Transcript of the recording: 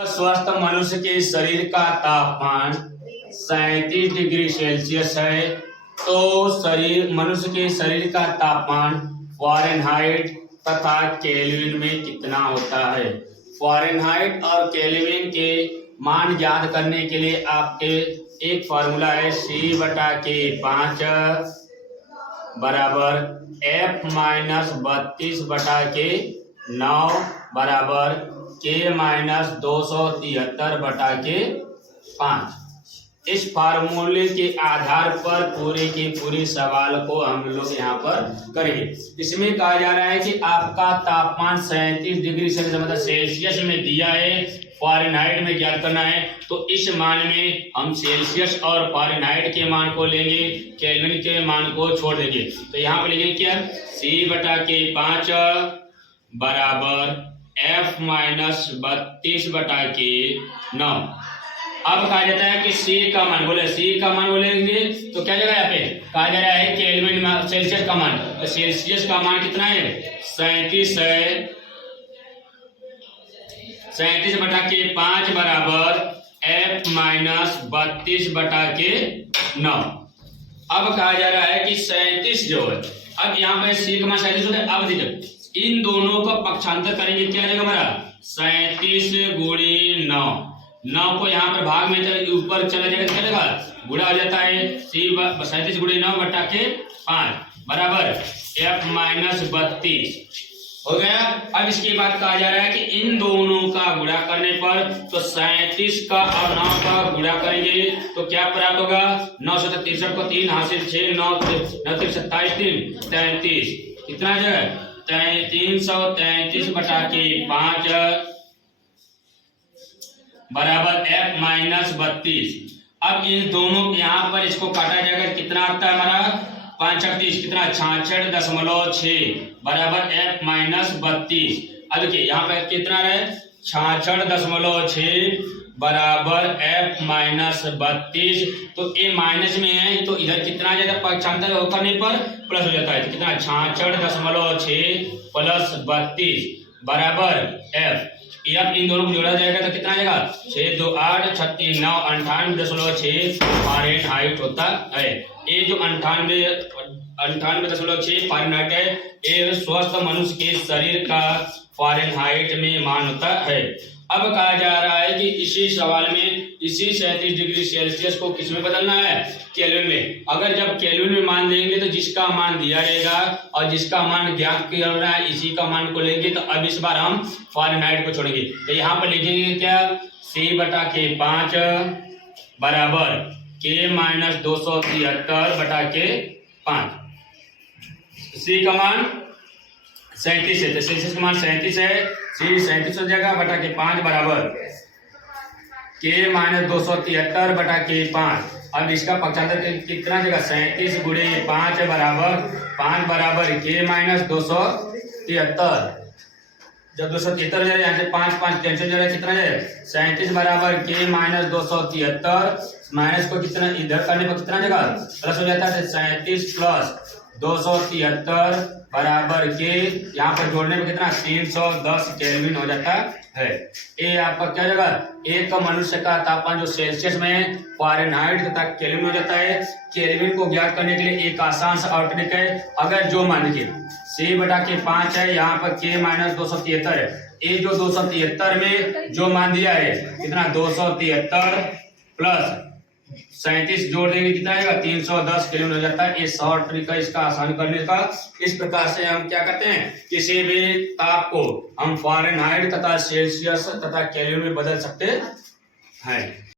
स्वस्थ मनुष्य के शरीर का तापमान 37 डिग्री सेल्सियस है। तो मनुष्य के शरीर का तापमान फ़ारेनहाइट तथा केल्विन में कितना होता है। फ़ारेनहाइट और केल्विन के मान ज्ञात करने के लिए आपके एक फार्मूला है C/K5 बराबर F-32/9 बराबर K-273/5। इस फार्मूले के आधार पर पूरे के पूरे सवाल को हम लोग यहाँ पर करेंगे। इसमें कहा जा रहा है कि आपका तापमान 37 डिग्री सेल्सियस मतलब सेल्सियस में दिया है, फ़ारेनहाइट में ज्ञात करना है। तो इस मान में हम सेल्सियस और फ़ारेनहाइट के मान को लेंगे, केल्विन के मान को छोड़ देंगे। तो यहाँ पे लिखेंगे क्या, C/K5 बराबर F-32/9। अब कहा जाता है कि C का मान बोलेंगे तो क्या जगह यहाँ पे कहा जा रहा है केल्विन में सेल्सियस का मान। तो सेल्सियस का मान कितना है, 37 है। 37/K5 बराबर F-32/9। अब कहा जा रहा है कि 37 जो है, अब यहाँ पे C का मान 37 हो गया। अब देखिए इन दोनों का पक्षांतर करेंगे, क्या जाएगा हमारा 37 × 9। 9 को यहाँ पर भाग में ऊपर चला जाएगा, चलेगा गुणा हो जाता है। 37 × 9/K5 बराबर F-32 हो गया। अब इसके बाद कहा जा रहा है कि इन दोनों का गुणा करने पर तो 37 का और 9 का गुणा करेंगे तो क्या प्राप्त होगा, 9 से 63 को 3 हासिल 6, 9 27 33 कितना जो है 333/K5 बराबर F-32। अब इन दोनों यहाँ पर इसको काटा जाएगा, कितना आता है हमारा 5×30 कितना 66.6 बराबर F-32। अब देखिए यहाँ पे कितना है 66.6 बराबर F-32। तो ये माइनस में है तो इधर कितना जाता है, पक्षांतर करने पर प्लस हो जाता है। तो कितना 66.6 + 32 बराबर F। अब इन दोनों को जोड़ा जाएगा तो कितना आएगा 6 2 8 36 9 98.6 फ़ारेनहाइट होता है। ये जो 98.6 फ़ारेनहाइट है, ये स्वस्थ मनुष्य के शरीर का फ़ारेनहाइट में मान होता है। अब कहा जा रहा है कि इसी सवाल में इसी 37 डिग्री सेल्सियस को किस में बदलना है, केल्विन में। अगर जब केल्विन में मान लेंगे तो जिसका मान दिया रहेगा और जिसका मान ज्ञात करना है इसी का मान को लेंगे। तो अब इस बार हम फ़ारेनहाइट को छोड़ेंगे। तो यहाँ पर लिखेंगे क्या, C/K5 बराबर K-273/5। C का मान 37 है, तो सेल्सियस का मान 37 है। C 37 हो जाएगा बटा K5 बराबर K-273/K5। अब इसका पक्षांतर कितना जाएगा 37 × 5 बराबर 5 बराबर K-273। जब 273 हो जाएगा यहाँ से 5 5 कैंसिल हो जाएगा, कितना जाएगा 37 बराबर K-273 माइनस को कितना इधर करने पर कितना जाएगा प्लस हो जाता है। 37 + 273 बराबर के यहाँ पर जोड़ने में कितना 310 केल्विन हो जाता है। ये आपका क्या जगह एक मनुष्य का तापमान जो सेल्सियस में फ़ारेनहाइट तथा केल्विन हो जाता है। केल्विन को ज्ञात करने के लिए एक आसान सा और ट्रिक है। अगर जो मान लीजिए C/K5 है, यहाँ पर K-273 है। ये जो 273 में जो मान दिया है कितना 273 + 37 जोड़ देंगे कितना आएगा 310 केल्विन हो जाता है। ये शॉर्ट ट्रिक है इसका आसान करने का। इस प्रकार से हम क्या करते हैं, किसी भी ताप को हम फ़ारेनहाइट तथा सेल्सियस तथा केल्विन में बदल सकते हैं।